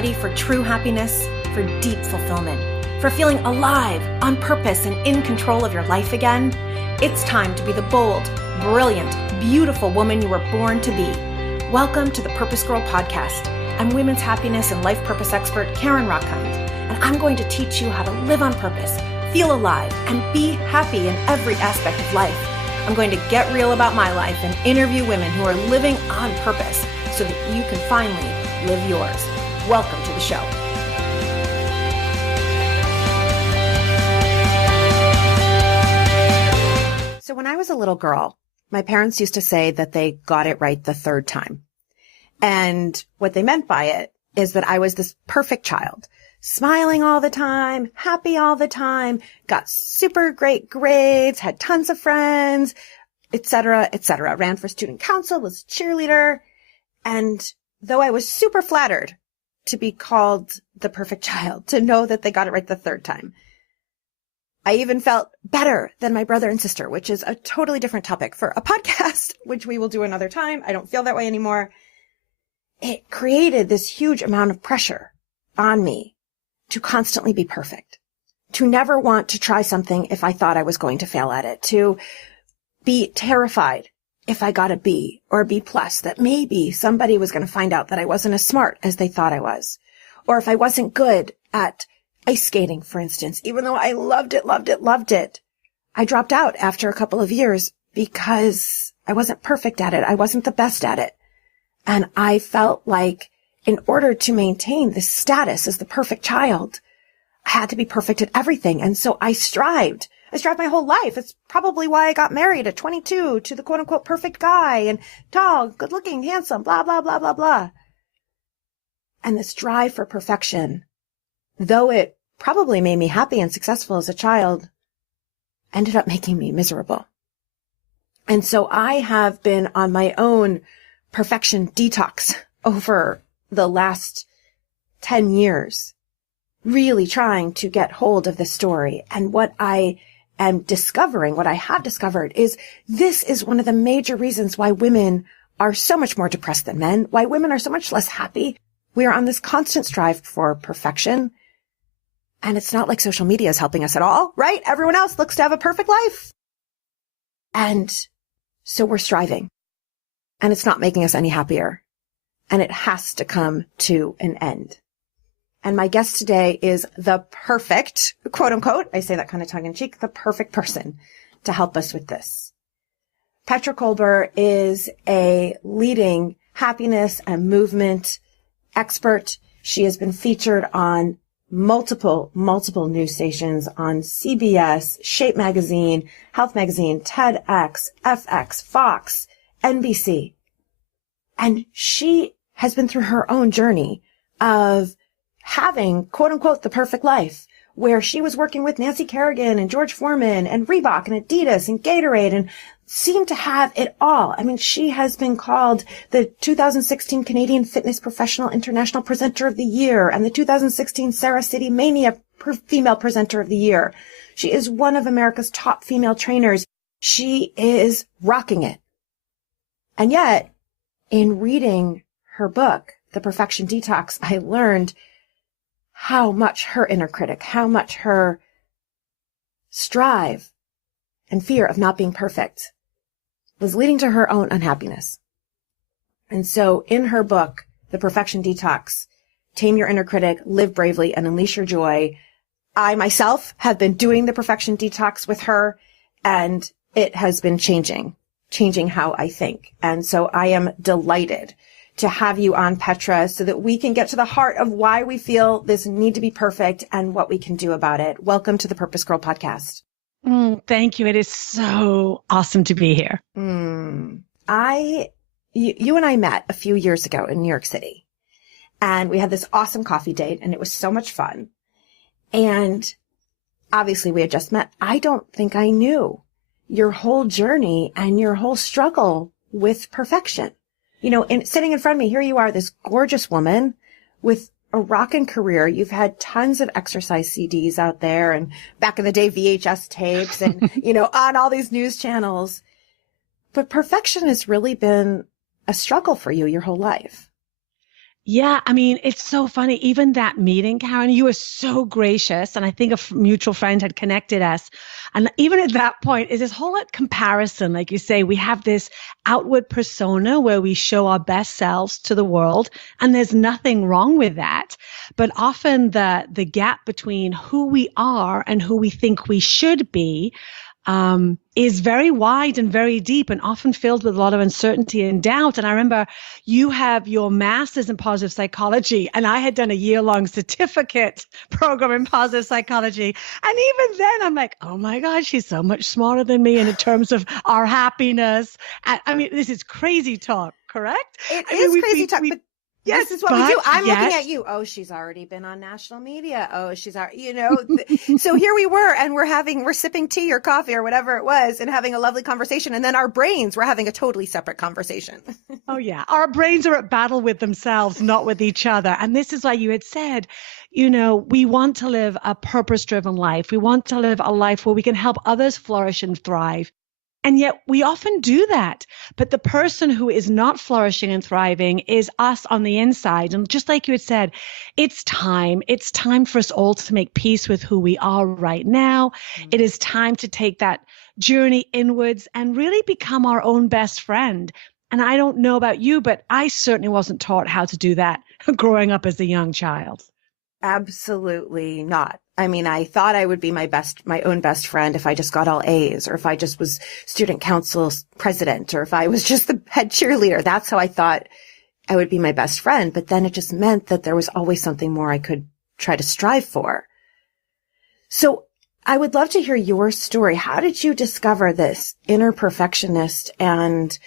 ready for true happiness, for deep fulfillment, for feeling alive, on purpose, and in control of your life again? It's time to be the bold, brilliant, beautiful woman you were born to be. Welcome to the PurposeGirl podcast. I'm women's happiness and life purpose expert Karen Rockkind, and I'm going to teach you how to live on purpose, feel alive, and be happy in every aspect of life. I'm going to get real about my life and interview women who are living on purpose so that you can finally live yours. Welcome to the show. So when I was a little girl, my parents used to say that they got it right the third time. And what they meant by it is that I was this perfect child, smiling all the time, happy all the time, got super great grades, had tons of friends, etc., etc. Ran for student council, was a cheerleader. And though I was super flattered to be called the perfect child, to know that they got it right the third time, I even felt better than my brother and sister, which is a totally different topic for a podcast, which we will do another time. I don't feel that way anymore. It created this huge amount of pressure on me to constantly be perfect, to never want to try something if I thought I was going to fail at it, to be terrified if I got a B or a B plus, that maybe somebody was going to find out that I wasn't as smart as they thought I was. Or if I wasn't good at ice skating, for instance, even though I loved it, I dropped out after a couple of years because I wasn't perfect at it. I wasn't the best at it. And I felt like in order to maintain this status as the perfect child, I had to be perfect at everything. And so I strived my whole life. It's probably why I got married at 22 to the quote unquote perfect guy, and tall, good looking, handsome, blah, blah, blah, blah, blah. And this drive for perfection, though it probably made me happy and successful as a child, ended up making me miserable. And so I have been on my own perfection detox over the last 10 years, really trying to get hold of this story. And what I have discovered is this is one of the major reasons why women are so much more depressed than men, why women are so much less happy. We are on this constant strive for perfection. And it's not like social media is helping us at all, right? Everyone else looks to have a perfect life. And so we're striving. And it's not making us any happier. And it has to come to an end. And my guest today is the perfect, quote unquote, I say that kind of tongue in cheek, the perfect person to help us with this. Petra is a leading happiness and movement expert. She has been featured on multiple news stations, on CBS, Shape Magazine, Health Magazine, TEDx, FX, Fox, NBC. And she has been through her own journey of having, quote unquote, the perfect life, where she was working with Nancy Kerrigan and George Foreman and Reebok and Adidas and Gatorade and seemed to have it all. I mean, she has been called the 2016 Canadian Fitness Professional International Presenter of the Year and the 2016 Sarah City Mania Female Presenter of the Year. She is one of America's top female trainers. She is rocking it. And yet, in reading her book, The Perfection Detox, I learned how much her inner critic, how much her strive and fear of not being perfect was leading to her own unhappiness. And so in her book, The Perfection Detox, Tame Your Inner Critic, Live Bravely, and Unleash Your Joy, I myself have been doing the Perfection Detox with her, and it has been changing how I think. And so I am delighted to have you on, Petra, so that we can get to the heart of why we feel this need to be perfect and what we can do about it. Welcome to the PurposeGirl podcast. Thank you. It is so awesome to be here. You and I met a few years ago in New York City, and we had this awesome coffee date, and it was so much fun. And obviously we had just met. I don't think I knew your whole journey and your whole struggle with perfection. You know, sitting in front of me, here you are, this gorgeous woman with a rockin' career. You've had tons of exercise CDs out there, and back in the day, VHS tapes and, you know, on all these news channels. But perfection has really been a struggle for you your whole life. Yeah, I mean, it's so funny. Even that meeting, Karen, you were so gracious. And I think a mutual friend had connected us. And even at that point, is this whole comparison. Like you say, we have this outward persona where we show our best selves to the world. And there's nothing wrong with that. But often the gap between who we are and who we think we should be is very wide and very deep and often filled with a lot of uncertainty and doubt. And I remember you have your master's in positive psychology, and I had done a year-long certificate program in positive psychology. And even then, I'm like, oh my God, she's so much smarter than me in terms of our happiness. And, I mean, this is crazy talk, correct? It I is mean, crazy talk, but yes, this is what we do. I'm yes. looking at you. Oh, she's already been on national media. Oh, she's already, so here we were, and we're sipping tea or coffee or whatever it was and having a lovely conversation. And then our brains were having a totally separate conversation. Oh yeah. Our brains are at battle with themselves, not with each other. And this is why you had said, we want to live a purpose-driven life. We want to live a life where we can help others flourish and thrive. And yet we often do that. But the person who is not flourishing and thriving is us on the inside. And just like you had said, it's time. It's time for us all to make peace with who we are right now. Mm-hmm. It is time to take that journey inwards and really become our own best friend. And I don't know about you, but I certainly wasn't taught how to do that growing up as a young child. Absolutely not. I mean, I thought I would be my own best friend if I just got all A's, or if I just was student council president, or if I was just the head cheerleader. That's how I thought I would be my best friend. But then it just meant that there was always something more I could try to strive for. So I would love to hear your story. How did you discover this inner perfectionist and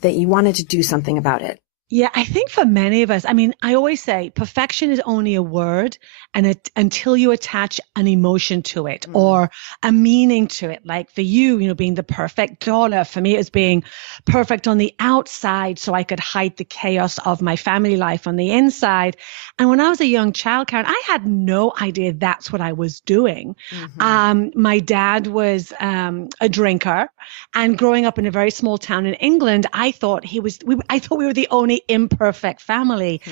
that you wanted to do something about it? Yeah, I think for many of us, I mean, I always say perfection is only a word, and until you attach an emotion to it or a meaning to it. Like for you, being the perfect daughter, for me, it was being perfect on the outside so I could hide the chaos of my family life on the inside. And when I was a young child, Karen, I had no idea that's what I was doing. Mm-hmm. My dad was a drinker, and growing up in a very small town in England, I thought we were the only imperfect family.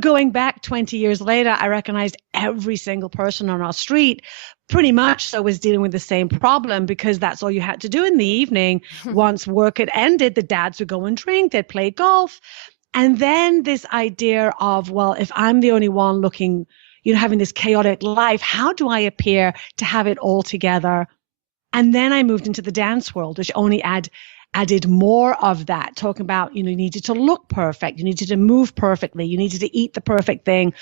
Going back 20 years later, I recognized every single person on our street pretty much so was dealing with the same problem, because that's all you had to do in the evening. Once work had ended, the dads would go and drink, they'd play golf. And then this idea of, well, if I'm the only one looking, having this chaotic life, how do I appear to have it all together? And then I moved into the dance world, which only added more of that, talking about, you needed to look perfect, you needed to move perfectly, you needed to eat the perfect thing.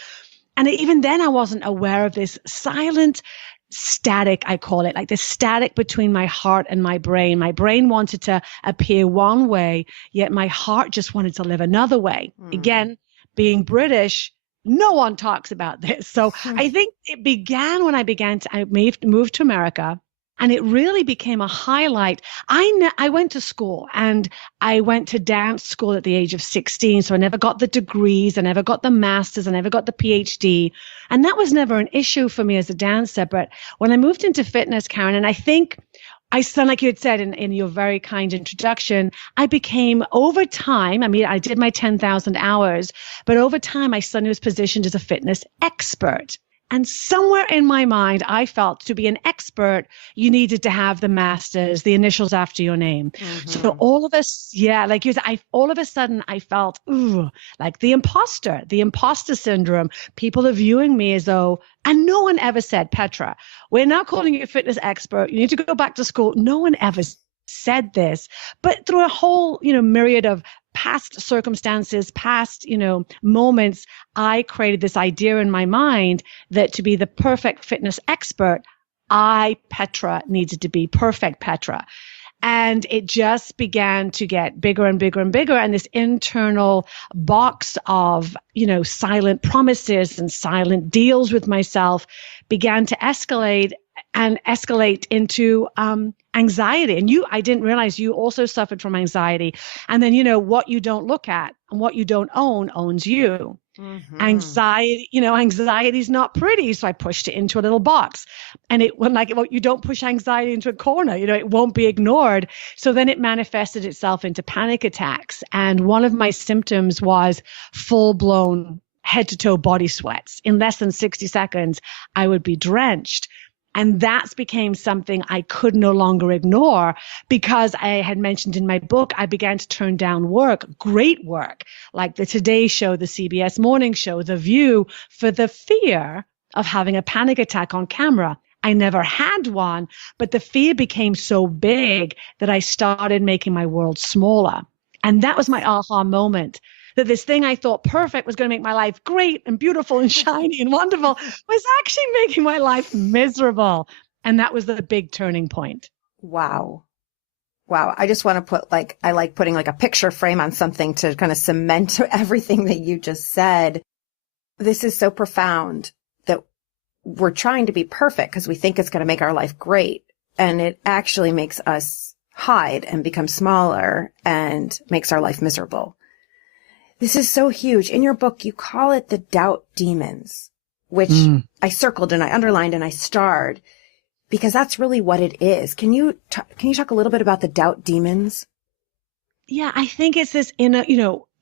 And even then I wasn't aware of this silent static, I call it, like the static between my heart and my brain. My brain wanted to appear one way, yet my heart just wanted to live another way. Again, being British, no one talks about this. So I think it began when I moved to America. And it really became a highlight. I went to school, and I went to dance school at the age of 16. So I never got the degrees. I never got the master's. I never got the PhD. And that was never an issue for me as a dancer. But when I moved into fitness, Karen, and I think I sound like you had said in your very kind introduction, I became over time, I mean, I did my 10,000 hours, but over time, I suddenly was positioned as a fitness expert. And somewhere in my mind, I felt to be an expert, you needed to have the master's, the initials after your name. Mm-hmm. So all of us, like you said, all of a sudden I felt, like the imposter syndrome. People are viewing me as though, and no one ever said, Petra, we're now calling you a fitness expert. You need to go back to school. No one ever said this, but through a whole, myriad of past circumstances, past, moments, I created this idea in my mind that to be the perfect fitness expert, Petra, needed to be perfect Petra. And it just began to get bigger and bigger and bigger. And this internal box of, silent promises and silent deals with myself began to escalate into anxiety. And I didn't realize you also suffered from anxiety. And then, what you don't look at and what you don't own owns you. Mm-hmm. Anxiety is not pretty. So I pushed it into a little box, and you don't push anxiety into a corner, it won't be ignored. So then it manifested itself into panic attacks. And one of my symptoms was full blown head to toe body sweats. In less than 60 seconds, I would be drenched. And that's became something I could no longer ignore because I had mentioned in my book, I began to turn down work, great work, like the Today Show, the CBS Morning Show, The View, for the fear of having a panic attack on camera. I never had one, but the fear became so big that I started making my world smaller. And that was my aha moment. That this thing I thought perfect was going to make my life great and beautiful and shiny and wonderful was actually making my life miserable. And that was the big turning point. Wow. Wow. I just want to put I like putting a picture frame on something to kind of cement everything that you just said. This is so profound that we're trying to be perfect because we think it's going to make our life great. And it actually makes us hide and become smaller and makes our life miserable. This is so huge. In your book, you call it the doubt demons, which I circled and I underlined and I starred because that's really what it is. Can you talk a little bit about the doubt demons? Yeah, I think it's this inner,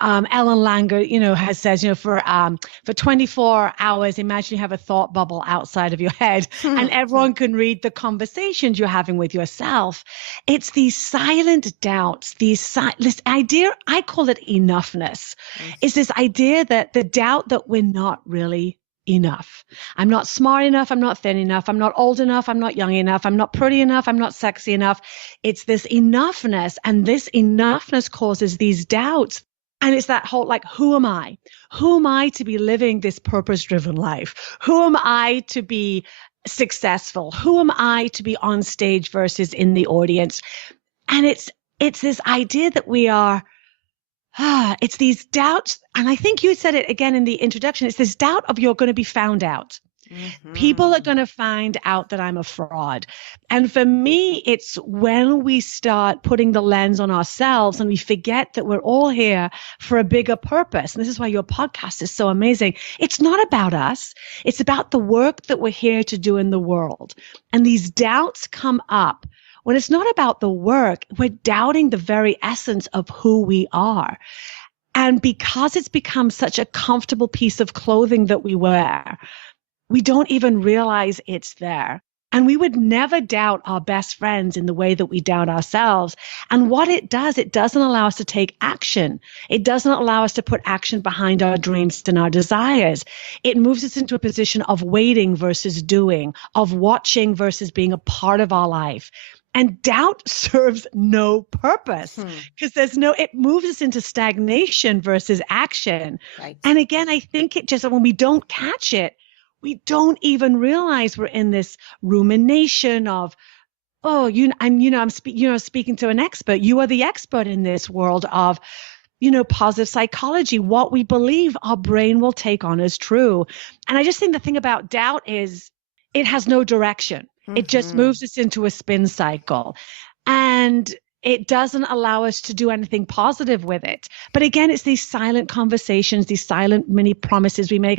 Ellen Langer, has says, for 24 hours, imagine you have a thought bubble outside of your head and everyone can read the conversations you're having with yourself. It's these silent doubts, this idea, I call it enoughness. It's this idea that the doubt that we're not really enough. I'm not smart enough. I'm not thin enough. I'm not old enough. I'm not young enough. I'm not pretty enough. I'm not sexy enough. It's this enoughness. And this enoughness causes these doubts. And it's that whole, who am I? Who am I to be living this purpose-driven life? Who am I to be successful? Who am I to be on stage versus in the audience? And it's this idea that we are, it's these doubts. And I think you said it again in the introduction. It's this doubt of you're going to be found out. Mm-hmm. People are going to find out that I'm a fraud. And for me, it's when we start putting the lens on ourselves and we forget that we're all here for a bigger purpose. And this is why your podcast is so amazing. It's not about us. It's about the work that we're here to do in the world. And these doubts come up. When it's not about the work, we're doubting the very essence of who we are. And because it's become such a comfortable piece of clothing that we wear, we don't even realize it's there. And we would never doubt our best friends in the way that we doubt ourselves. And what it doesn't allow us to take action. It doesn't allow us to put action behind our dreams and our desires. It moves us into a position of waiting versus doing, of watching versus being a part of our life. And doubt serves no purpose because it moves us into stagnation versus action. Right. And again, I think it just, when we don't catch it, we don't even realize we're in this rumination of, I'm speaking to an expert. You are the expert in this world of, positive psychology, what we believe our brain will take on as true. And I just think the thing about doubt is it has no direction. It just moves us into a spin cycle. And it doesn't allow us to do anything positive with it. But again, it's these silent conversations, these silent mini promises we make.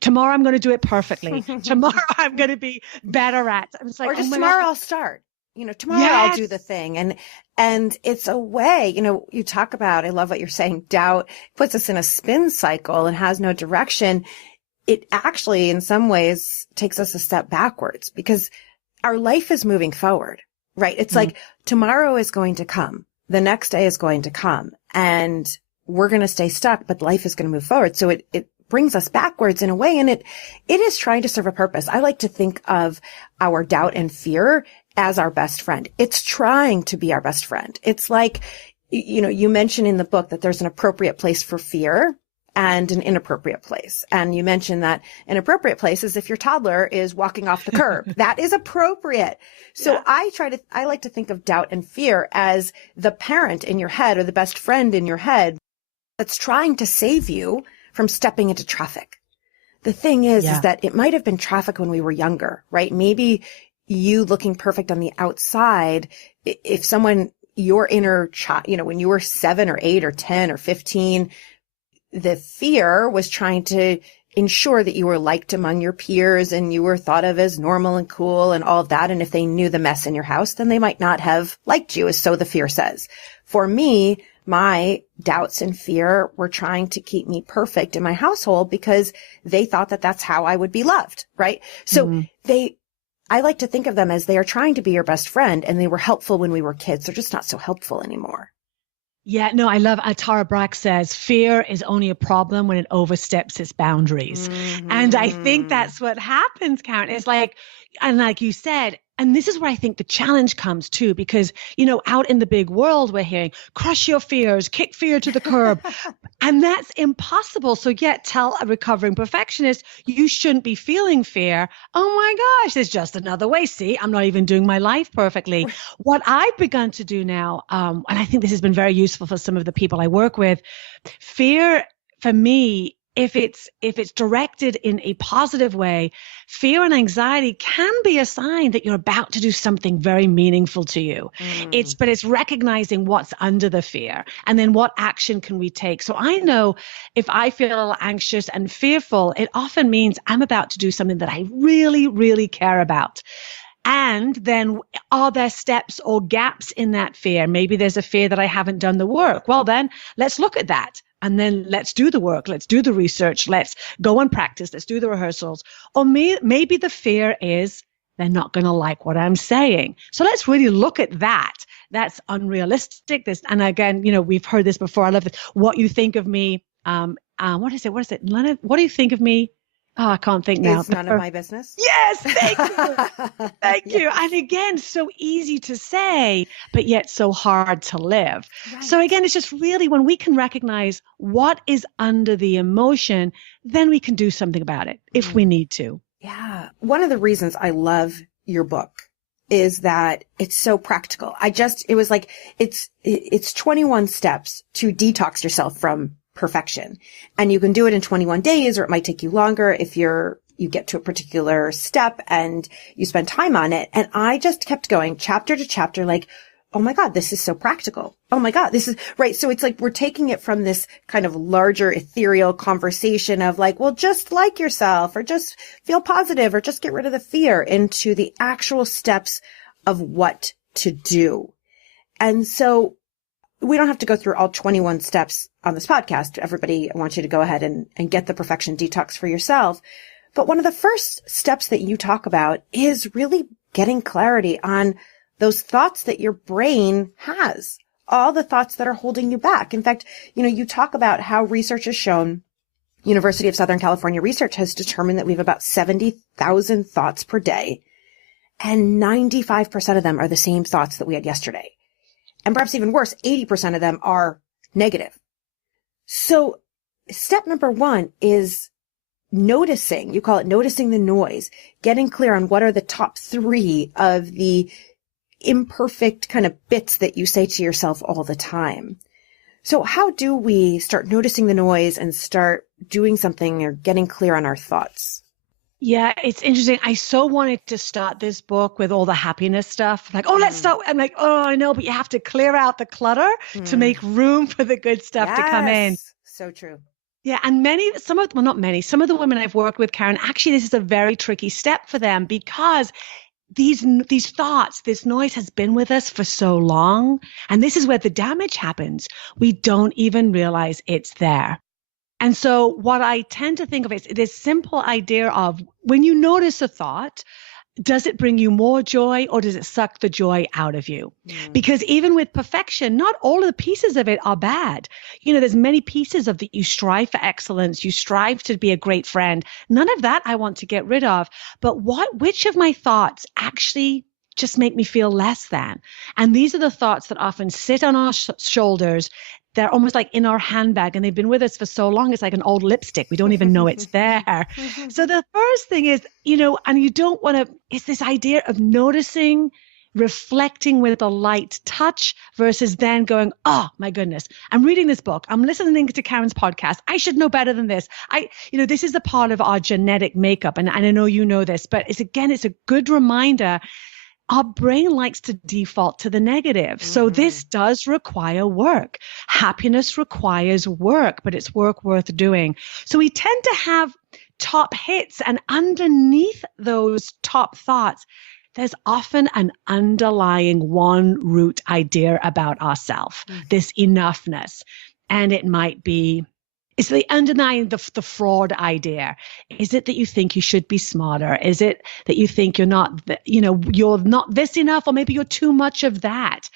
Tomorrow I'm going to do it perfectly. Tomorrow I'm going to be better at. It's like, or just tomorrow I'll start. Tomorrow I'll do the thing. And it's a way, you talk about, I love what you're saying, doubt puts us in a spin cycle and has no direction. It actually, in some ways, takes us a step backwards because our life is moving forward, right? It's like tomorrow is going to come. The next day is going to come and we're going to stay stuck, but life is going to move forward. So it brings us backwards in a way. And it is trying to serve a purpose. I like to think of our doubt and fear as our best friend. It's trying to be our best friend. It's like, you mentioned in the book that there's an appropriate place for fear and an inappropriate place. And you mentioned that an appropriate place is if your toddler is walking off the curb. That is appropriate. So yeah. I like to think of doubt and fear as the parent in your head or the best friend in your head that's trying to save you from stepping into traffic. The thing is that it might have been traffic when we were younger, right? Maybe you looking perfect on the outside, if someone, your inner child, when you were 7 or 8 or 10 or 15, the fear was trying to ensure that you were liked among your peers and you were thought of as normal and cool and all of that. And if they knew the mess in your house, then they might not have liked you, as so the fear says. For me, my doubts and fear were trying to keep me perfect in my household because they thought that that's how I would be loved, right? So I like to think of them as they are trying to be your best friend, and they were helpful when we were kids. They're just not so helpful anymore. Yeah, no, I love Tara Brach says fear is only a problem when it oversteps its boundaries. And I think that's what happens, Karen. It's like, and like you said, and this is where I think the challenge comes too, because, out in the big world, we're hearing crush your fears, kick fear to the curb. And that's impossible. So yet tell a recovering perfectionist, you shouldn't be feeling fear. Oh my gosh, there's just another way. See, I'm not even doing my life perfectly. What I've begun to do now, and I think this has been very useful for some of the people I work with, fear for me, if it's directed in a positive way, fear and anxiety can be a sign that you're about to do something very meaningful to you. But it's recognizing what's under the fear and then what action can we take. So I know if I feel anxious and fearful, it often means I'm about to do something that I really, really care about. And then are there steps or gaps in that fear? Maybe there's a fear that I haven't done the work. Well, then let's look at that. And then let's do the work. Let's do the research. Let's go and practice. Let's do the rehearsals. Or maybe the fear is they're not going to like what I'm saying. So let's really look at that. That's unrealistic. And again, we've heard this before. I love this. What you think of me. What is it? Leonard, what do you think of me? Oh, I can't think now. It's none of my business. Yes, thank you. Thank you. And again, so easy to say, but yet so hard to live. Right. So again, it's just really when we can recognize what is under the emotion, then we can do something about it if we need to. Yeah. One of the reasons I love your book is that it's so practical. it was like, it's 21 steps to detox yourself from perfection. And you can do it in 21 days, or it might take you longer if you get to a particular step and you spend time on it. And I just kept going chapter to chapter, like, oh my God, this is so practical. Oh my God, this is right. So it's like we're taking it from this kind of larger ethereal conversation of like, well, just like yourself, or just feel positive, or just get rid of the fear, into the actual steps of what to do. And so we don't have to go through all 21 steps on this podcast. Everybody, I want you to go ahead and get the Perfection Detox for yourself. But one of the first steps that you talk about is really getting clarity on those thoughts that your brain has, all the thoughts that are holding you back. In fact, you talk about how research has shown, University of Southern California research has determined that we have about 70,000 thoughts per day, and 95% of them are the same thoughts that we had yesterday. And perhaps even worse, 80% of them are negative. So step number one is noticing, you call it noticing the noise, getting clear on what are the top 3 of the imperfect kind of bits that you say to yourself all the time. So how do we start noticing the noise and start doing something or getting clear on our thoughts? Yeah, it's interesting. I so wanted to start this book with all the happiness stuff. Like, let's start. I'm like, I know, but you have to clear out the clutter to make room for the good stuff to come in. So true. Yeah. And some of the women I've worked with, Karen, actually, this is a very tricky step for them because these thoughts, this noise has been with us for so long. And this is where the damage happens. We don't even realize it's there. And so what I tend to think of is this simple idea of when you notice a thought, does it bring you more joy or does it suck the joy out of you? Because even with perfection, not all of the pieces of it are bad. There's many pieces of that you strive for excellence. You strive to be a great friend. None of that I want to get rid of. But which of my thoughts actually just make me feel less than? And these are the thoughts that often sit on our shoulders. They're almost like in our handbag, and they've been with us for so long. It's like an old lipstick. We don't even know it's there. So the first thing is, and you don't want to, it's this idea of noticing, reflecting with a light touch versus then going, oh my goodness, I'm reading this book. I'm listening to Karen's podcast. I should know better than this. This is a part of our genetic makeup. And I know you know this, but it's a good reminder. Our brain likes to default to the negative. So this does require work. Happiness requires work, but it's work worth doing. So we tend to have top hits, and underneath those top thoughts, there's often an underlying one root idea about ourselves, this enoughness. And it might be, it's the underlying, the fraud idea. Is it that you think you should be smarter? Is it that you think you're not, you're not this enough, or maybe you're too much of that?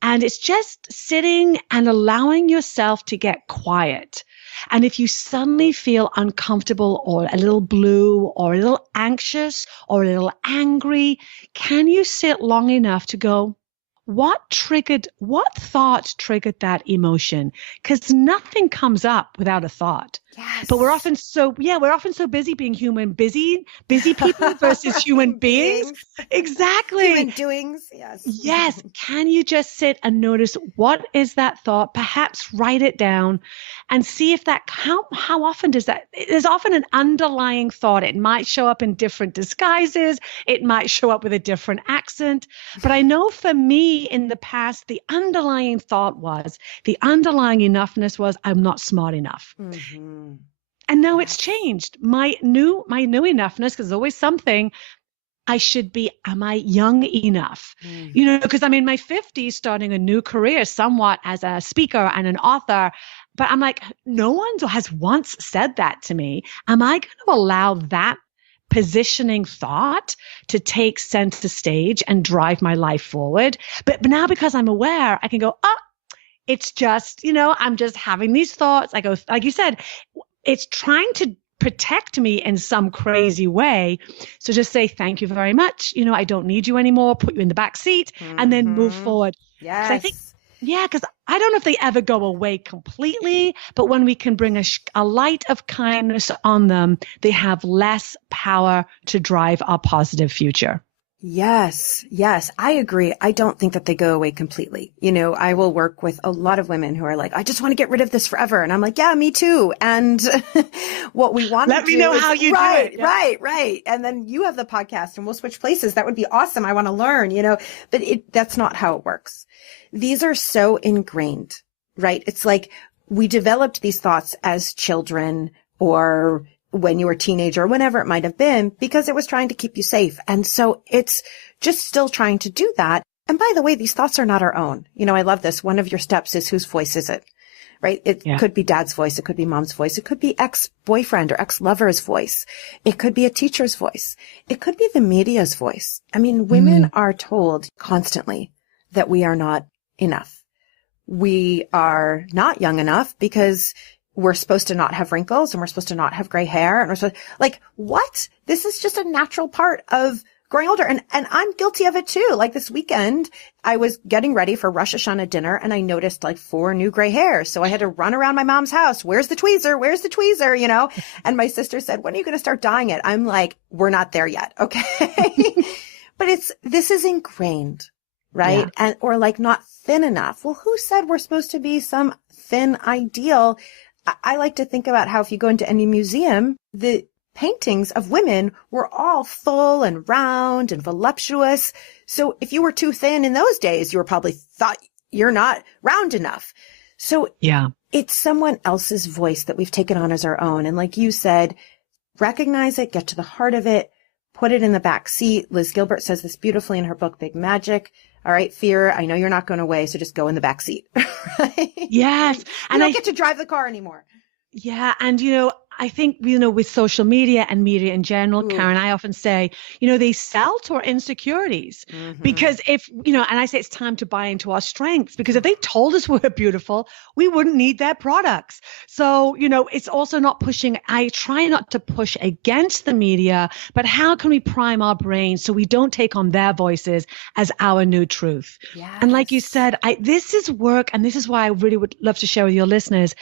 And it's just sitting and allowing yourself to get quiet. And if you suddenly feel uncomfortable or a little blue or a little anxious or a little angry, can you sit long enough to go, what thought triggered that emotion? Because nothing comes up without a thought. Yes. But we're often so busy being busy people versus human beings. Exactly. Human doings. Yes. Yes. Can you just sit and notice, what is that thought? Perhaps write it down and see if how often does that, there's often an underlying thought. It might show up in different disguises. It might show up with a different accent. But I know for me in the past, the underlying enoughness was, I'm not smart enough. Mm-hmm. And now it's changed. My new enoughness, because there's always something, am I young enough? Because I'm in my 50s, starting a new career somewhat as a speaker and an author. But I'm like, no one has once said that to me. Am I going to allow that positioning thought to take center stage and drive my life forward? But now, because I'm aware, I can go, it's just, I'm just having these thoughts. I go, like you said, it's trying to protect me in some crazy way. So just say, thank you very much. I don't need you anymore. Put you in the back seat and then move forward. Yes. I think, because I don't know if they ever go away completely, but when we can bring a light of kindness on them, they have less power to drive our positive future. Yes. I agree. I don't think that they go away completely. I will work with a lot of women who are like, I just want to get rid of this forever. And I'm like, yeah, me too. And what we want to do. Let me know how you do it. Yeah. Right. And then you have the podcast and we'll switch places. That would be awesome. I want to learn, but that's not how it works. These are so ingrained, right? It's like we developed these thoughts as children or when you were a teenager or whenever it might have been, because it was trying to keep you safe. And so it's just still trying to do that. And by the way, these thoughts are not our own. I love this. One of your steps is, whose voice is it? Right? It could be dad's voice. It could be mom's voice. It could be ex-boyfriend or ex-lover's voice. It could be a teacher's voice. It could be the media's voice. I mean, women are told constantly that we are not enough. We are not young enough because we're supposed to not have wrinkles and we're supposed to not have gray hair. And we're supposed what? This is just a natural part of growing older. And I'm guilty of it too. Like this weekend, I was getting ready for Rosh Hashanah dinner and I noticed 4 new gray hairs. So I had to run around my mom's house. Where's the tweezer? Where's the tweezer? And my sister said, when are you going to start dyeing it? I'm like, we're not there yet. Okay. But this is ingrained, right? Yeah. Or not thin enough. Well, who said we're supposed to be some thin ideal? I like to think about how if you go into any museum, the paintings of women were all full and round and voluptuous. So if you were too thin in those days, you were probably thought you're not round enough. So it's someone else's voice that we've taken on as our own. And like you said, recognize it, get to the heart of it, put it in the back seat. Liz Gilbert says this beautifully in her book, Big Magic. All right, fear, I know you're not going away, so just go in the back seat. Right? Yes. And I don't get to drive the car anymore. Yeah. And, I think, with social media and media in general, Karen, I often say, they sell to our insecurities because and I say it's time to buy into our strengths, because if they told us we're beautiful, we wouldn't need their products. So, it's also not pushing. I try not to push against the media, but how can we prime our brains so we don't take on their voices as our new truth? Yes. And like you said, this is work. And this is why I really would love to share with your listeners.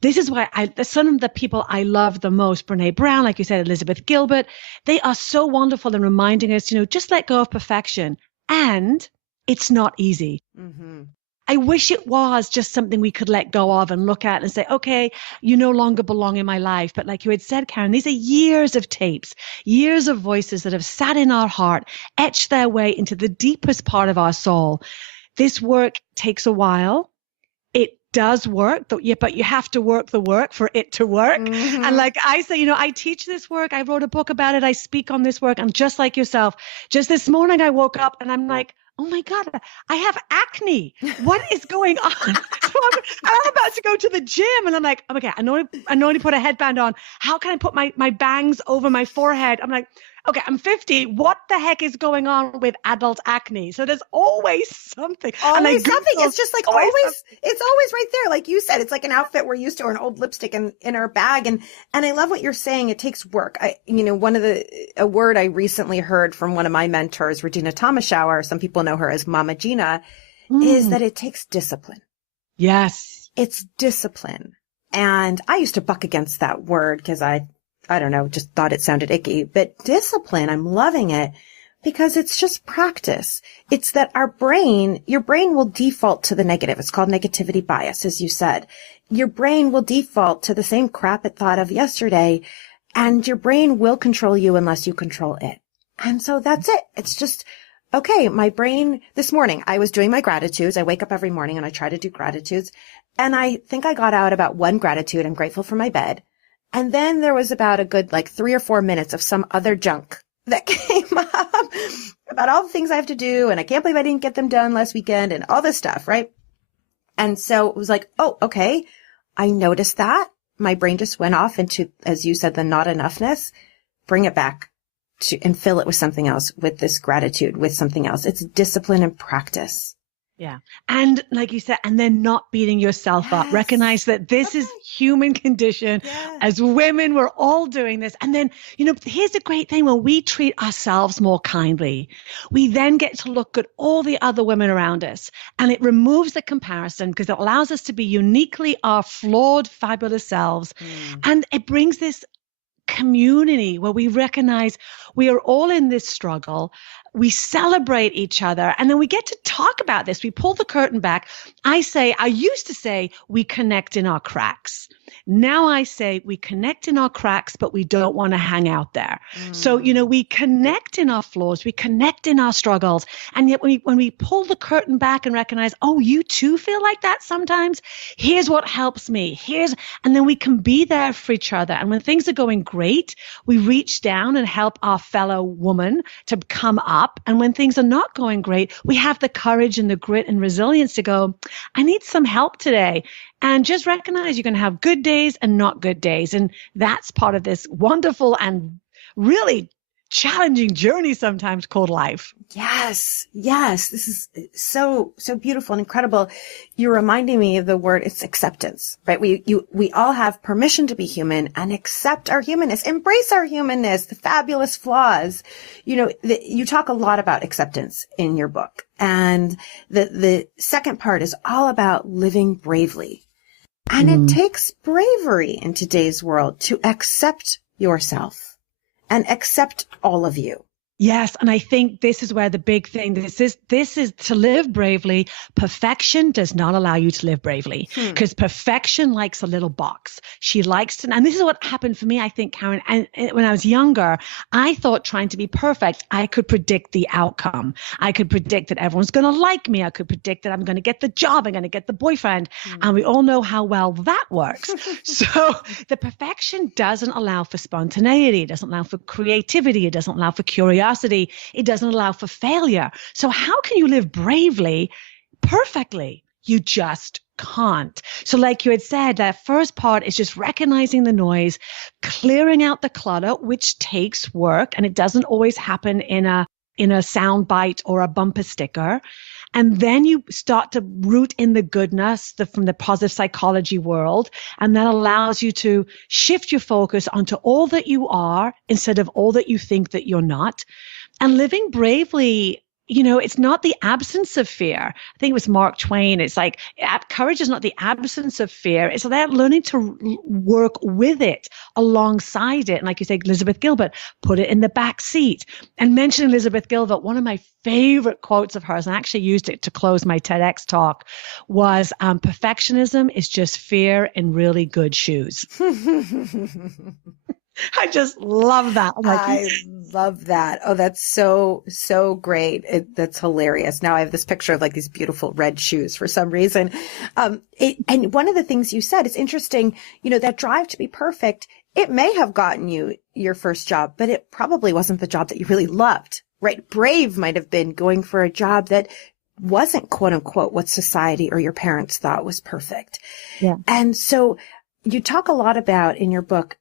This is why some of the people I love the most, Brene Brown, like you said, Elizabeth Gilbert, they are so wonderful in reminding us, just let go of perfection. And it's not easy. Mm-hmm. I wish it was just something we could let go of and look at and say, okay, you no longer belong in my life. But like you had said, Karen, these are years of tapes, years of voices that have sat in our heart, etched their way into the deepest part of our soul. This work takes a while. it does work, but you have to work the work for it to work. Mm-hmm. And like I say, I teach this work. I wrote a book about it. I speak on this work. And just like yourself, just this morning I woke up and I'm like, oh my God, I have acne. What is going on? So I'm about to go to the gym and I'm like, oh my God, I know to put a headband on. How can I put my bangs over my forehead? I'm like, okay, I'm 50. What the heck is going on with adult acne? So there's always something. Always something. It's just like always, it's always right there. Like you said, it's like an outfit we're used to or an old lipstick in our bag. And I love what you're saying. It takes work. A word I recently heard from one of my mentors, Regina Thomashower, some people know her as Mama Gina, is that it takes discipline. Yes. It's discipline. And I used to buck against that word because I don't know, just thought it sounded icky, but discipline, I'm loving it because it's just practice. It's that your brain will default to the negative. It's called negativity bias, as you said. Your brain will default to the same crap it thought of yesterday, and your brain will control you unless you control it. And so that's it. It's just, okay, my brain, this morning, I was doing my gratitudes. I wake up every morning and I try to do gratitudes. And I think I got out about one gratitude. I'm grateful for my bed. And then there was about a good 3 or 4 minutes of some other junk that came up about all the things I have to do. And I can't believe I didn't get them done last weekend and all this stuff. Right. And so it was like, oh, okay. I noticed that my brain just went off into, as you said, the not enoughness, bring it back and fill it with something else, with this gratitude, with something else. It's discipline and practice. Yeah. And like you said, and then not beating yourself up. Recognize that this is human condition. Yes. As women, we're all doing this. And then, here's the great thing. When we treat ourselves more kindly, we then get to look at all the other women around us. And it removes the comparison because it allows us to be uniquely our flawed, fabulous selves. And it brings this community where we recognize we are all in this struggle. We celebrate each other, and then we get to talk about this. We pull the curtain back. I used to say we connect in our cracks. Now I say we connect in our cracks, but we don't want to hang out there. So, we connect in our flaws, we connect in our struggles. And yet when we pull the curtain back and recognize, oh, you too feel like that sometimes. Here's what helps me. And then we can be there for each other. And when things are going great, we reach down and help our fellow woman to come up. And when things are not going great, we have the courage and the grit and resilience to go, I need some help today. And just recognize you're going to have good days and not good days. And that's part of this wonderful and really challenging journey sometimes called life. Yes. This is so beautiful and incredible. You're reminding me of the word, it's acceptance, right? We all have permission to be human and accept our humanness, embrace our humanness, the fabulous flaws. You talk a lot about acceptance in your book. And the second part is all about living bravely. And it takes bravery in today's world to accept yourself and accept all of you. Yes. And I think this is where the big thing, this is to live bravely. Perfection does not allow you to live bravely because perfection likes a little box. She likes to, and this is what happened for me, I think, Karen. And when I was younger, I thought trying to be perfect, I could predict the outcome. I could predict that everyone's going to like me. I could predict that I'm going to get the job. I'm going to get the boyfriend. And we all know how well that works. So the perfection doesn't allow for spontaneity. It doesn't allow for creativity. It doesn't allow for curiosity. It doesn't allow for failure. So how can you live bravely, perfectly? You just can't. So like you had said, that first part is just recognizing the noise, clearing out the clutter, which takes work. And it doesn't always happen in a sound bite or a bumper sticker. And then you start to root in the goodness from the positive psychology world. And that allows you to shift your focus onto all that you are instead of all that you think that you're not. And living bravely, it's not the absence of fear. I think it was Mark Twain. It's like courage is not the absence of fear. It's about learning to work with it, alongside it. And like you say, Elizabeth Gilbert, put it in the back seat. And mentioning Elizabeth Gilbert, one of my favorite quotes of hers, and I actually used it to close my TEDx talk, was perfectionism is just fear in really good shoes. I just love that. I'm like, I love that. Oh, that's so, so great. That's hilarious. Now I have this picture of like these beautiful red shoes for some reason. And one of the things you said is interesting, that drive to be perfect, it may have gotten you your first job, but it probably wasn't the job that you really loved, right? Brave might have been going for a job that wasn't quote unquote what society or your parents thought was perfect. Yeah. And so you talk a lot about in your book,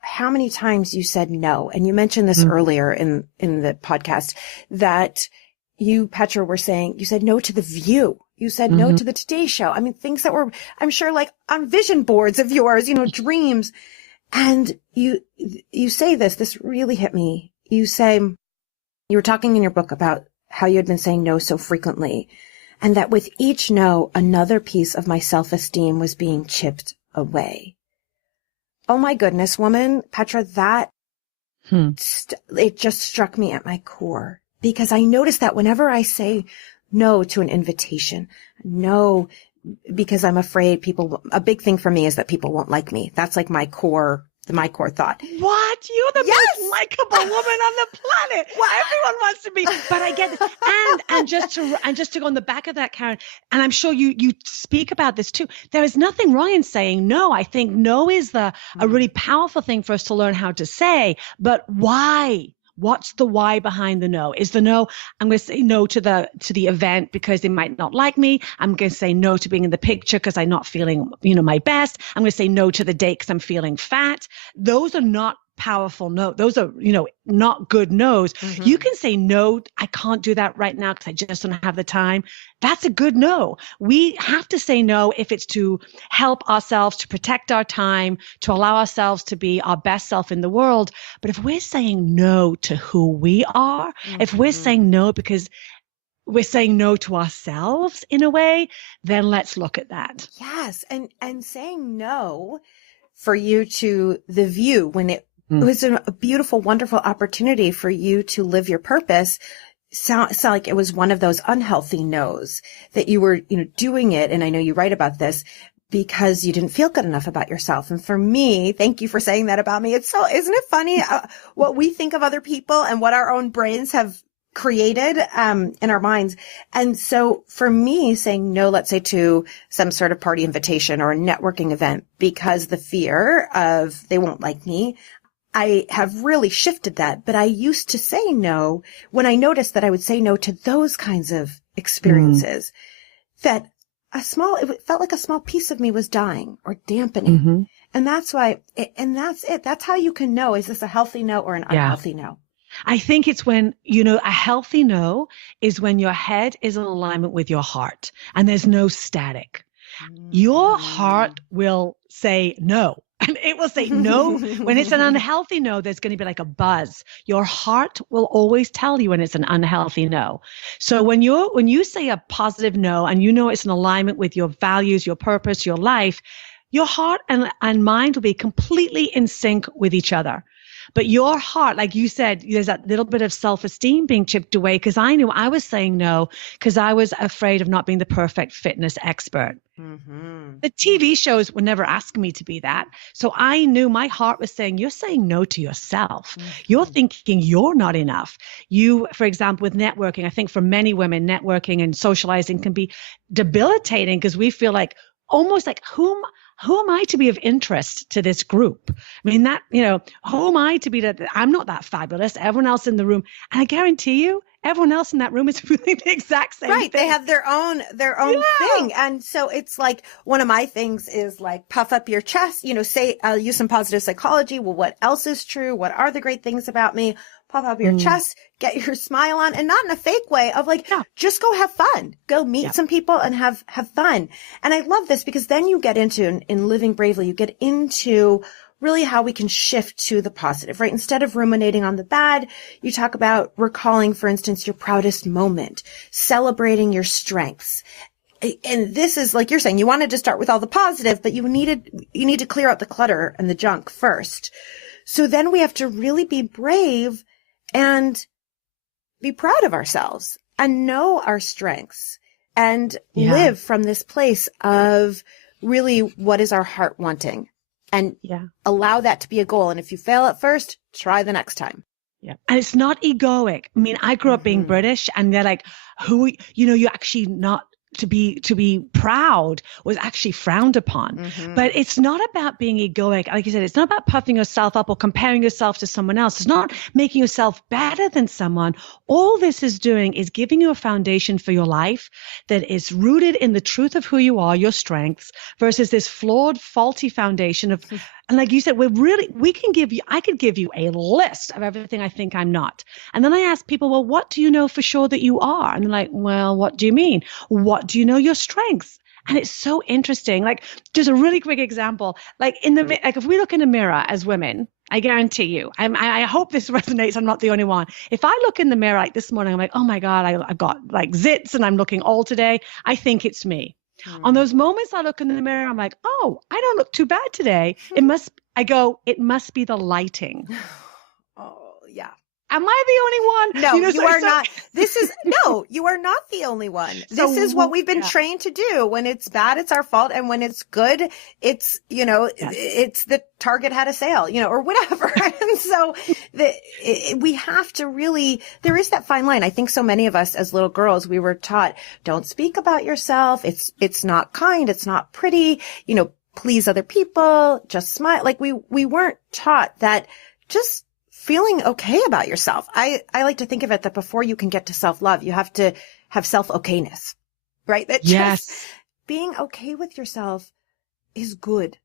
how many times you said no. And you mentioned this earlier in the podcast that you, Petra, were saying, you said no to The View. You said no to the Today Show. I mean, things that were, I'm sure, like on vision boards of yours, dreams. And you say this really hit me. You say, you were talking in your book about how you had been saying no so frequently, and that with each no, another piece of my self-esteem was being chipped away. Oh my goodness, woman, Petra, that it just struck me at my core, because I noticed that whenever I say no to an invitation, no, because I'm afraid a big thing for me is that people won't like me. That's like my core thought. What? You're the most likable woman on the planet. Well, everyone wants to be, but I get it. And just to go on the back of that, Karen, and I'm sure you speak about this too. There is nothing wrong in saying no. I think no is a really powerful thing for us to learn how to say, but why? What's the why behind the no? Is the no, I'm going to say no to the event because they might not like me. I'm going to say no to being in the picture because I'm not feeling, my best. I'm going to say no to the date because I'm feeling fat. Those are not powerful no. Those are, not good no's. You can say no, I can't do that right now because I just don't have the time. That's a good no. We have to say no if it's to help ourselves, to protect our time, to allow ourselves to be our best self in the world. But if we're saying no to who we are, if we're saying no because we're saying no to ourselves in a way, then let's look at that. Yes. And saying no for you to The View when it was a beautiful, wonderful opportunity for you to live your purpose. Sound like it was one of those unhealthy no's that you were, doing it. And I know you write about this because you didn't feel good enough about yourself. And for me, thank you for saying that about me. Isn't it funny what we think of other people and what our own brains have created in our minds. And so for me, saying no, let's say to some sort of party invitation or a networking event because the fear of they won't like me, I have really shifted that. But I used to say no when I noticed that I would say no to those kinds of experiences, that it felt like a small piece of me was dying or dampening. And that's why, that's it. That's how you can know, is this a healthy no or an unhealthy no? I think it's when, a healthy no is when your head is in alignment with your heart and there's no static. Your heart will say no. And it will say no. When it's an unhealthy no, there's going to be like a buzz. Your heart will always tell you when it's an unhealthy no. So when you say a positive no and it's in alignment with your values, your purpose, your life, your heart and mind will be completely in sync with each other. But your heart, like you said, there's that little bit of self-esteem being chipped away because I knew I was saying no because I was afraid of not being the perfect fitness expert. The TV shows would never ask me to be that. So I knew my heart was saying, you're saying no to yourself. You're thinking you're not enough. For example, with networking, I think for many women, networking and socializing can be debilitating because we feel like almost like who am I to be of interest to this group? I mean, who am I to be that? I'm not that fabulous. Everyone else in the room. And I guarantee you, everyone else in that room is really the exact same thing. They have their own thing. And so it's like, one of my things is like, puff up your chest, say, I'll use some positive psychology. Well, what else is true? What are the great things about me? Puff up your chest, get your smile on, and not in a fake way of like, just go have fun, go meet some people and have fun. And I love this because then you get into, in Living Bravely, you get into really how we can shift to the positive, right? Instead of ruminating on the bad, you talk about recalling, for instance, your proudest moment, celebrating your strengths. And this is like you're saying, you wanted to start with all the positive, but you need to clear out the clutter and the junk first. So then we have to really be brave and be proud of ourselves and know our strengths and live from this place of really what is our heart wanting. and Yeah. allow that to be a goal. And if you fail at first, try the next time. Yeah. And it's not egoic. I mean, I grew up being British, and they're like, you're actually not to be proud was actually frowned upon. But it's not about being egoic. Like you said, it's not about puffing yourself up or comparing yourself to someone else. It's not making yourself better than someone. All this is doing is giving you a foundation for your life that is rooted in the truth of who you are, your strengths, versus this flawed, faulty foundation of, and like you said, I could give you a list of everything I think I'm not. And then I ask people, well, what do you know for sure that you are? And they're like, well, what do you mean? What do you know your strengths? And it's so interesting. Like, just a really quick example, like if we look in a mirror as women, I guarantee you, I hope this resonates. I'm not the only one. If I look in the mirror like this morning, I'm like, oh my God, I've got like zits and I'm looking old today. I think it's me. On those moments I look in the mirror, I'm like, oh, I don't look too bad today. It must be the lighting. Oh, yeah. Am I the only one? No, you are not. You are not the only one. This is what we've been trained to do. When it's bad, it's our fault. And when it's good, it's, it's the Target had a sale, or whatever. And so we have to really, there is that fine line. I think so many of us as little girls, we were taught, don't speak about yourself. It's not kind. It's not pretty, please other people, just smile. Like we weren't taught that just feeling okay about yourself. I like to think of it that before you can get to self-love, you have to have self-okayness, right? That just being okay with yourself is good.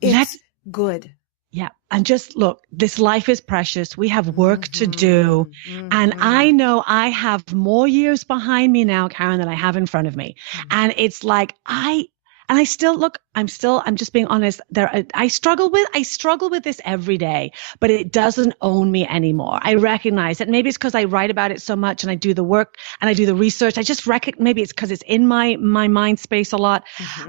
It's good. Yeah. And just look, this life is precious. We have work to do. And I know I have more years behind me now, Karen, than I have in front of me. And it's like, I'm just being honest. I struggle with this every day, but it doesn't own me anymore. I recognize it. Maybe it's because I write about it so much and I do the work and I do the research. I just maybe it's because it's in my mind space a lot.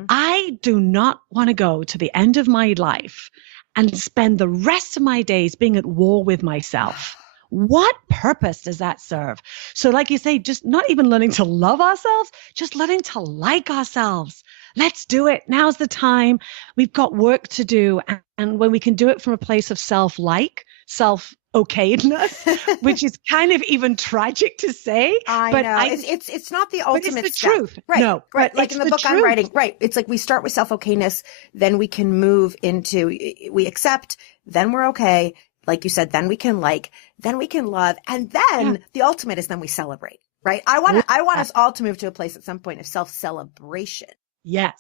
I do not want to go to the end of my life and spend the rest of my days being at war with myself. What purpose does that serve? So like you say, just not even learning to love ourselves, just learning to like ourselves. Let's do it. Now's the time. We've got work to do. And when we can do it from a place of self-okayness, which is kind of even tragic to say. I know. It's not the ultimate it's the truth. Right. No, right. Like in the book I'm writing. Right. It's like we start with self-okayness, then we can move into, we accept, then we're okay. Like you said, then we can then we can love. And then the ultimate is then we celebrate, right? I want us all to move to a place at some point of self-celebration. Yes.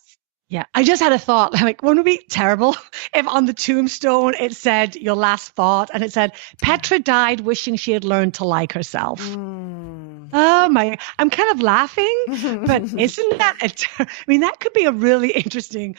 Yeah. I just had a thought, like, wouldn't it be terrible if on the tombstone it said your last thought and it said, Petra died wishing she had learned to like herself. Oh my, I'm kind of laughing, but isn't that, that could be a really interesting,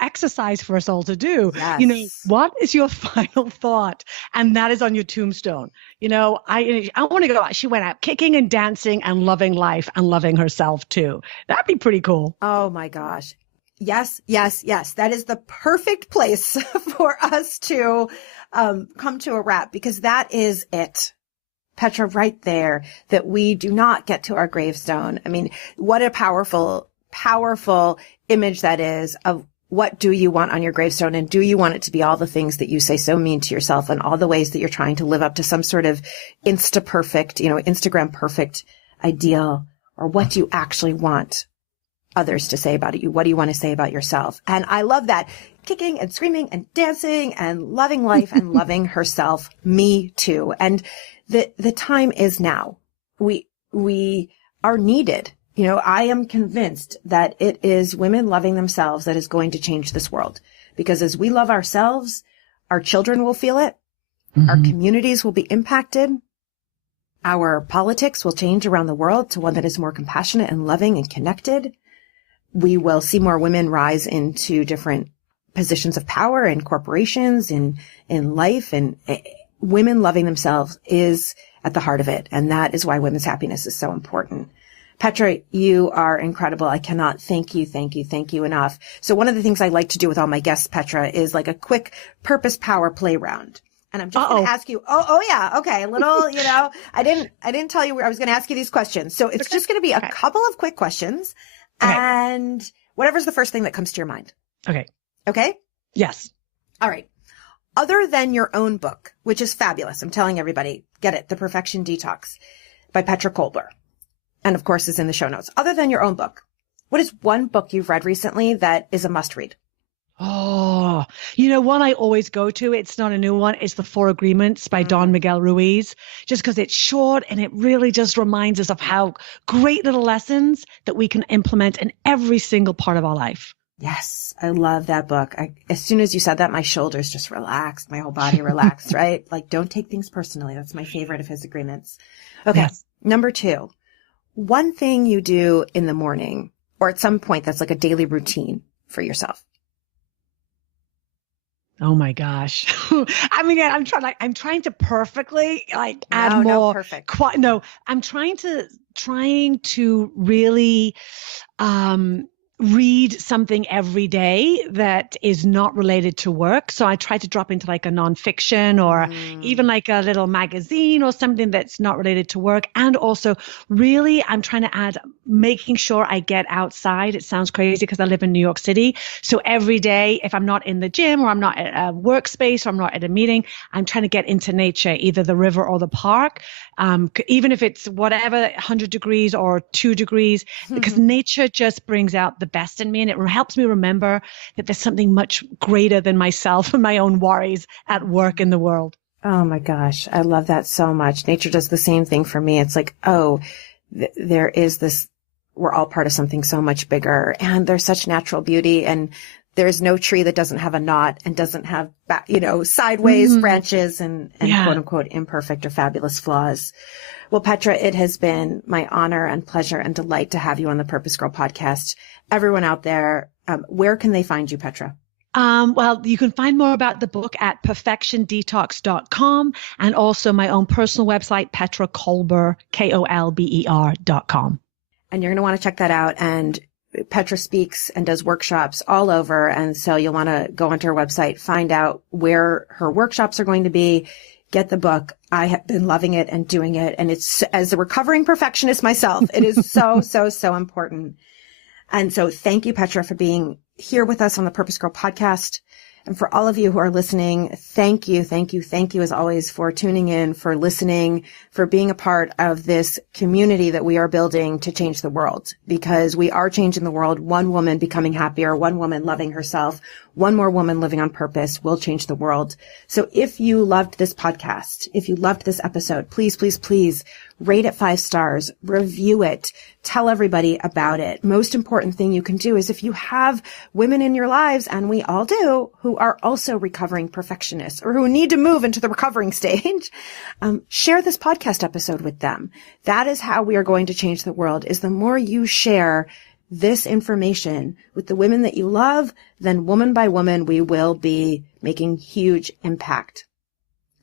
exercise for us all to do. Yes. What is your final thought? And that is on your tombstone. I want to go, she went out kicking and dancing and loving life and loving herself too. That'd be pretty cool. Oh my gosh. Yes, yes, yes. That is the perfect place for us to come to a wrap, because that is it. Petra, right there, that we do not get to our gravestone. I mean, what a powerful, powerful image that is of what do you want on your gravestone, and do you want it to be all the things that you say so mean to yourself and all the ways that you're trying to live up to some sort of perfect, Instagram perfect ideal, or what do you actually want others to say about you? What do you want to say about yourself? And I love that. Kicking and screaming and dancing and loving life and loving herself. Me too. And the time is now. We are needed. I am convinced that it is women loving themselves that is going to change this world, because as we love ourselves, our children will feel it. Our communities will be impacted. Our politics will change around the world to one that is more compassionate and loving and connected. We will see more women rise into different positions of power in corporations, in life, and women loving themselves is at the heart of it. And that is why women's happiness is so important. Petra, you are incredible. I cannot thank you enough. So one of the things I like to do with all my guests, Petra, is like a quick purpose power play round. And I'm just going to ask you, yeah. Okay. A little, I didn't tell you I was going to ask you these questions. So it's just going to be a couple of quick questions. Okay. And whatever's the first thing that comes to your mind. Okay. Okay? Yes. All right. Other than your own book, which is fabulous. I'm telling everybody, get it. The Perfection Detox by Petra Kolber. And of course is in the show notes. Other than your own book, what is one book you've read recently that is a must read? Oh, one I always go to, it's not a new one, it's The Four Agreements by Don Miguel Ruiz, just because it's short and it really just reminds us of how great little lessons that we can implement in every single part of our life. Yes, I love that book. As soon as you said that, my shoulders just relaxed, my whole body relaxed, right? Like, don't take things personally. That's my favorite of his agreements. Okay, yes. Number 2, one thing you do in the morning or at some point that's like a daily routine for yourself. Oh my gosh. I mean, I'm trying to perfectly add more. No, perfect. I'm trying to really, read something every day that is not related to work. So I try to drop into like a nonfiction or even like a little magazine or something that's not related to work. And also really, I'm trying to add making sure I get outside. It sounds crazy because I live in New York City. So every day, if I'm not in the gym or I'm not at a workspace or I'm not at a meeting, I'm trying to get into nature, either the river or the park. Even if it's whatever, 100 degrees or 2 degrees, because nature just brings out the best in me. And it helps me remember that there's something much greater than myself and my own worries at work in the world. Oh my gosh. I love that so much. Nature does the same thing for me. It's like, there is this, we're all part of something so much bigger, and there's such natural beauty, and there's no tree that doesn't have a knot and doesn't have, sideways branches and quote unquote imperfect or fabulous flaws. Well, Petra, it has been my honor and pleasure and delight to have you on the Purpose Girl podcast. Everyone out there, where can they find you, Petra? Well, you can find more about the book at perfectiondetox.com and also my own personal website, Petra Kolber, KOLBER.com. And you're going to want to check that out. And Petra speaks and does workshops all over. And so you'll want to go onto her website, find out where her workshops are going to be, get the book. I have been loving it and doing it. And it's, as a recovering perfectionist myself, it is so, so, so important. And so thank you, Petra, for being here with us on the Purpose Girl podcast. And for all of you who are listening, thank you as always for tuning in, for listening, for being a part of this community that we are building to change the world, because we are changing the world. One woman becoming happier, one woman loving herself, one more woman living on purpose will change the world. So if you loved this podcast, if you loved this episode, please, please, please rate it 5 stars, review it, tell everybody about it. Most important thing you can do is if you have women in your lives, and we all do, who are also recovering perfectionists or who need to move into the recovering stage, share this podcast episode with them. That is how we are going to change the world, is the more you share this information with the women that you love, then woman by woman, we will be making huge impact.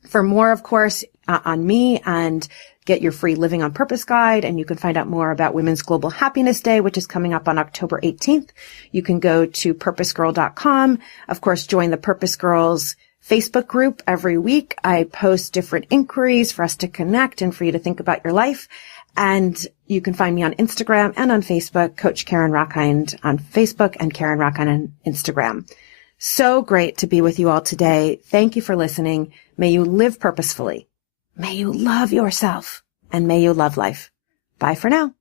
For more, of course, on me, and get your free Living on Purpose guide, and you can find out more about Women's Global Happiness Day, which is coming up on October 18th. You can go to PurposeGirl.com. Of course, join the Purpose Girls Facebook group. Every week I post different inquiries for us to connect and for you to think about your life. And you can find me on Instagram and on Facebook, Coach Karen Rockhind on Facebook and Karen Rockhind on Instagram. So great to be with you all today. Thank you for listening. May you live purposefully. May you love yourself, and may you love life. Bye for now.